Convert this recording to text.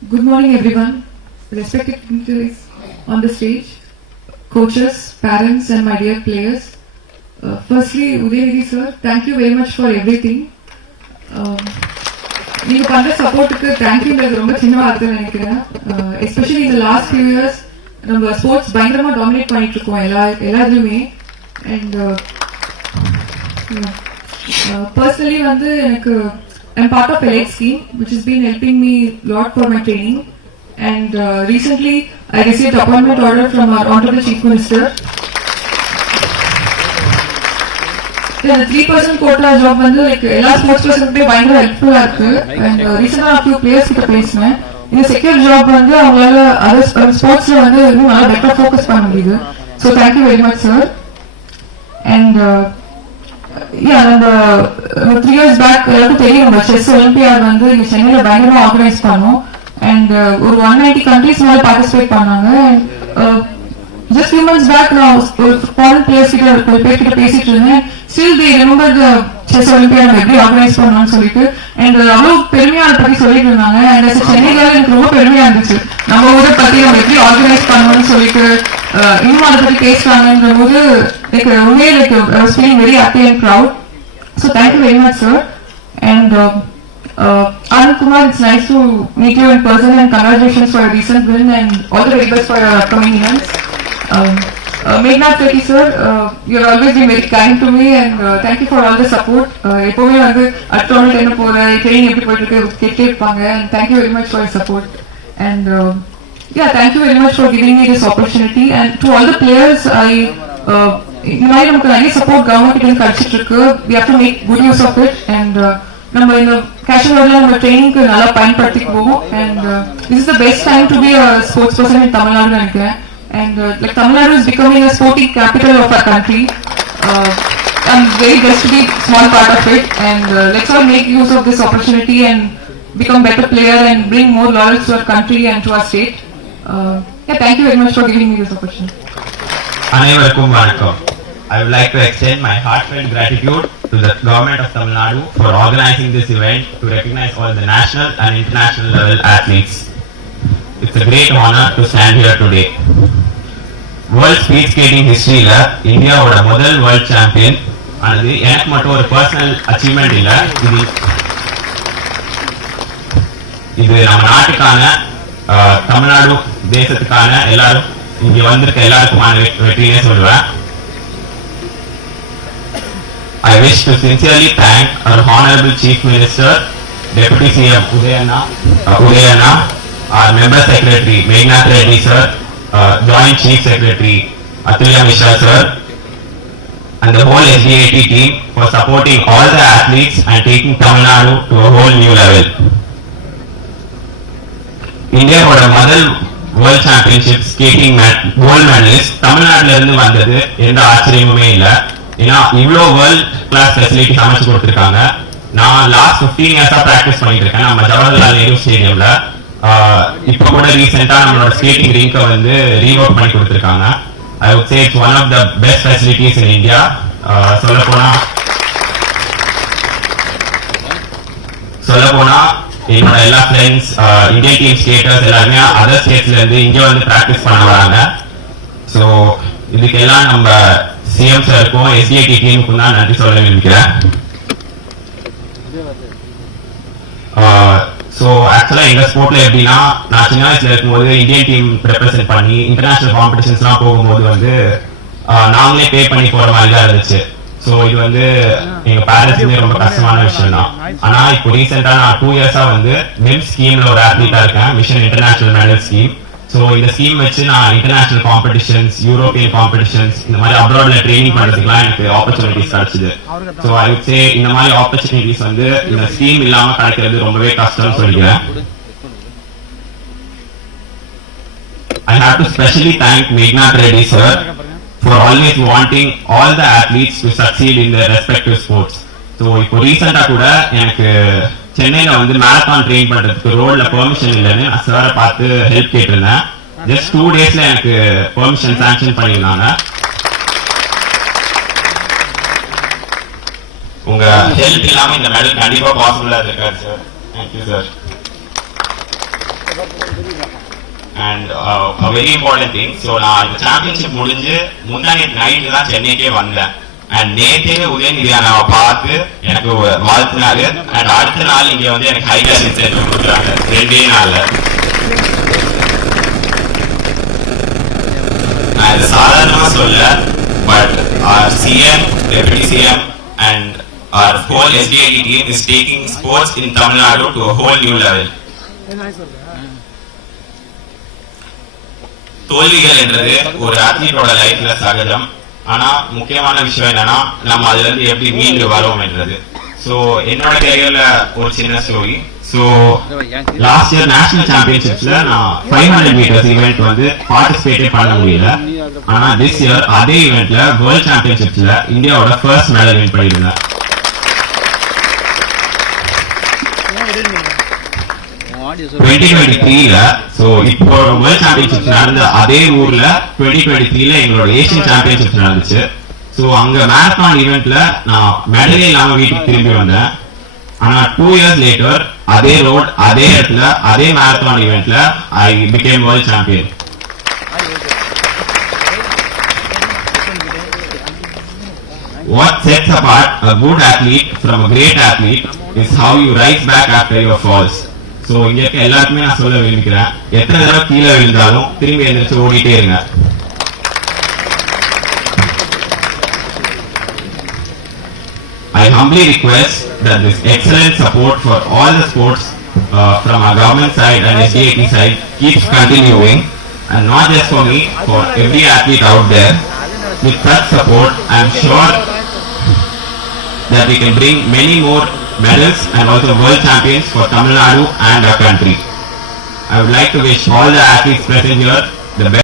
Good morning, everyone. Respected dignitaries on the stage, coaches, parents, and my dear players. Firstly, Udayanithi sir, thank you very much for everything. You panda support ku thank you ன்றது ரொம்ப சின்ன வார்த்தை நினைக்கிறேன். Especially in the last few years, நம்ம ஸ்போர்ட்ஸ் பயங்கரமா டாமினேட் பண்ணிட்டு இருக்கோம் எல்லாருமே. And personally வந்து எனக்கு I'm part of Elite scheme, which has been helping me a lot for my training. And recently, I received appointment order from our Honorable Chief Minister. The 3% quota job வந்து like எல்லா ஸ்போர்ட்ஸ் பர்சனுக்குமே பயங்கர ஹெல்ப்ஃபுல்லா இருக்கு. And ரீசெண்டா a few players கிட்ட பேசினேன். இந்த செக்யூர் ஜாப் வந்து அவங்களால அதர் ஸ்போர்ட்ஸ்ல வந்து இன்னும் நல்லா பெட்டரா ஃபோக்கஸ் பண்ண முடியுது. So thank you very much, sir. And நம்ம 3 years back எல்லாருக்கும் தெரியும் நம்ம செஸ் ஒலிம்பியாட் வந்து இங்க சென்னையில பயங்கரமா ஆர்கனைஸ் பண்ணோம். அண்ட் ஒரு 190 கண்ட்ரீஸ் மேல பார்ட்டிசிபேட் பண்ணாங்க. And just few months back நான் ஒரு ஃபாரின் பிளேயர்ஸ் கிட்ட ஒரு பேர் கிட்ட பேசிட்டு இருந்தேன். Still they remember the chess olympiad நம்ம எப்படி ஆர்கனைஸ் பண்ணோம்னு சொல்லிட்டு. அண்ட் அவ்வளவு பெருமையா அதை பத்தி சொல்லிட்டு இருந்தாங்க. அண்ட் சென்னைக்காக எனக்கு ரொம்ப பெருமையா இருந்துச்சு நம்ம ஊரை பத்தி நம்ம எப்படி ஆர்கனைஸ் பண்ணணும்னு சொல்லிட்டு இன்னும் அதை பத்தி பேசுறாங்கன்ற போது எனக்கு உண்மையே like I was feeling very happy and proud. So thank you very much, sir. And Anand Kumar, it's nice to meet you in person and congratulations for your recent win and all the very best for your upcoming events. Meghnad Reddy sir, you have always been very kind to me and thank you for all the support. எப்பவுமே வந்து அட்ரோனட் என்ன போற ட்ரெயினிங் எப்படி போயிட்டு இருக்கு கேட்டே இருப்பாங்க. And thank you very much for your support. And thank you very much for giving me this opportunity. And to all the players, இந்த மாதிரி நமக்கு நிறைய சப்போர்ட் கவர்மெண்ட் கிட்ட கிடைச்சிட்டு இருக்கு. We have to make good use of it. And நம்ம இந்த கேஷுவல் வேர்ல்ட்ல நம்ம ட்ரைனிங்க்கு நல்லா பயன்படுத்திக்குவோம். And this is the best time to be a sports person in Tamil Nadu நினைக்கிறேன். And like Tamil Nadu is becoming a sporting capital of our country. I'm very blessed to be a small part of it. And let's all make use of this opportunity and become better player and bring more laurels to our country and to our state. Thank you very much for giving me this opportunity. அனைவருக்கும் வணக்கம். I would like to extend my heartfelt gratitude to the government of Tamil Nadu for organizing this event to recognize all the national and international level athletes. It's a great honor to stand here today. World Speed Skating history la India oda முதல் world champion ஆனது எனக்கு மட்டும் ஒரு personal achievement இல்ல. இது நம்ம நாட்டுக்கான தமிழ்நாடு தேசத்துக்கான எல்லாரும் இங்க வந்திருக்க எல்லாருக்குமான வெற்றினே சொல்லுவேன். I wish to sincerely thank our Honorable Chief Minister, Deputy CM Udayana, our Member Secretary Meghnad Reddy sir, Joint Chief Secretary Atulya Mishra sir, and the whole SDAT team for supporting all the athletes and taking Tamil Nadu to a whole new level. India ஓட முதல் world championship skating gold medallist தமிழ்நாட்டில இருந்து வந்தது எந்த ஆச்சரியமுமே இல்லை. ஏன்னா இவ்வளோ வேர்ல்ட் கிளாஸ் ஃபெசிலிட்டி அமைச்சு கொடுத்துருக்காங்க. நான் லாஸ்ட் 15 இயர்ஸா ப்ராக்டிஸ் பண்ணிட்டு இருக்கேன் நம்ம ஜவஹர்லால் நேரு ஸ்டேடியம்ல. இப்போ கூட ரீசெண்டா நம்மளோட ஸ்கேட்டிங் ரிங்கை வந்து ரீவொர்க் பண்ணி கொடுத்துருக்காங்க. I would say it's one of the best facilities in India. சொல்ல போனா என்னோட எல்லா ஃப்ரெண்ட்ஸ் இந்தியன் டீம் ஸ்கேட்டர்ஸ் எல்லாருமே அதர் ஸ்டேட்ஸ்ல இருந்து இங்க வந்து பிராக்டிஸ் பண்ண வராங்க. ஸோ இதுக்கெல்லாம் நம்ம சிஎம் சாருக்கும் எஸ்டிஏடி டீமுக்கும் தான் நன்றி சொல்ல நினைக்கிறேன். ஸோ ஆக்சுவலா எங்க ஸ்போர்ட்ல எப்படின்னா நான் சின்ன வயசுல இருக்கும்போது இந்தியன் டீம் ரெப்ரசென்ட் பண்ணி இன்டர்நேஷனல் காம்படிஷன்ஸ்லாம் போகும்போது வந்து நாங்களே பே பண்ணி போற மாதிரி தான் இருந்துச்சு. ஸோ இது வந்து எங்க பேரண்ட்ஸுமே ரொம்ப கஷ்டமான விஷயம் தான். ஆனா இப்போ ரீசெண்டா நான் 2 இயர்ஸா வந்து மெம் ஸ்கீம்ல ஒரு அத்லீட்டா இருக்கேன், mission international medal scheme. So இந்த ஸ்கீம் வச்சு நான் இன்டர்நேஷனல் காம்படிஷன்ஸ், யூரோப்பியன் காம்படிஷன்ஸ், இந்த மாதிரி அப்ராட்ல ட்ரைனிங் பண்றதுக்குலாம் எனக்கு ஆப்பர்ச்சுனிட்டிஸ் கிடைச்சது. ஸோ ஐ வுட் சே இந்த மாதிரி ஆப்பர்ச்சுனிட்டிஸ் வந்து இந்த ஸ்கீம் இல்லாம கிடைக்கிறது ரொம்பவே கஷ்டம்னு சொல்லிக்கிறேன். I have to specially thank Meghnad Reddy sir for always wanting all the athletes to succeed in their respective sports. So இப்போ ரீசெண்டா கூட எனக்கு சென்னையில வந்து மேரத்தான் ட்ரெயின் பண்றதுக்கு ரோட்ல பெர்மிஷன் இல்லைன்னு சாரை பார்த்து ஹெல்ப் கேட்டிருந்தேன். ஜஸ்ட் 2 டேஸ்ல எனக்கு பெர்மிஷன் சாங்ஷன் பண்ணியிருந்தாங்க. உங்க ஹெல்ப் இல்லாம இந்த மெடல் கண்டிப்பா பாசிபிளா இருக்காது sir. Thank you sir. And a very important thing, so நான் இந்த சாம்பியன்ஷிப் முடிஞ்சு முந்தானி நைட்டு தான் சென்னைக்கே வந்தேன். அண்ட் நேற்றே உதயநிதி அண்ணாவை பார்த்து எனக்கு வாழ்த்தினாரு. அண்ட் அடுத்த நாள் இங்க வந்து எனக்கு ஹை கிளாஸ் இன்சென்டிவ் கொடுக்குறாங்க 2 நாள்ல. நான் இதை சாதாரணமா சொல்ல, but our CM, Deputy CM and our whole SDIT team is taking sports in Tamil Nadu to a whole new level. தோல்விகள் என்றது ஒரு அத்லீட்டோட லைஃப்ல சகஜம். ஆனா முக்கியமான விஷயம் என்னன்னா நம்ம அதுல இருந்து எப்படி மீண்டு வரோம் என்றது. சோ என்னோட கேரியர்ல ஒரு சின்ன story. So last year national சாம்பியன்ஷிப்ஸ்ல நான் 500 மீட்டர்ஸ் ஈவென்ட் வந்து பார்ட்டிசிபேட் பண்ண முடியல. ஆனா திஸ் இயர் அதே ஈவென்ட்ல வேர்ல்ட் சாம்பியன்ஷிப்ஸ்ல இந்தியாவோட ஃபர்ஸ்ட் மெடல் வின் பண்ணிருந்தேன். 2023ல சோ இப்போ வேர்ல்ட் சாம்பியன்ஷிப்ஸ் நடந்த அதே ஊர்ல 2023ல எங்களோட ஏசியன் சாம்பியன்ஷிப்ஸ் நடந்துச்சு. சோ அங்க மேரத்தான் ஈவென்ட்ல நான் மெடல் இல்லாம வீட்டுக்கு திரும்பி வந்தேன். ஆனா 2 years later அதே ரோட் அதே இடத்துல அதே மேரத்தான் ஈவென்ட்ல I became world champion. What sets apart a good athlete from a great athlete is how you rise back after your falls. So இங்க இருக்க எல்லாருக்குமே நான் சொல்ல விரும்புகிறேன், எத்தனை தடவை கீழே விழுந்தாலும் திரும்பி எந்திரிச்சு ஓடிட்டே இருங்க. I humbly request that this excellent support for all the sports from our government side and SDIT side keeps continuing, and not just for me, for every athlete out there. With such support, I am sure that we can bring many more medals and also world champions for Tamil Nadu and our country. I would like to wish all the athletes present here the best.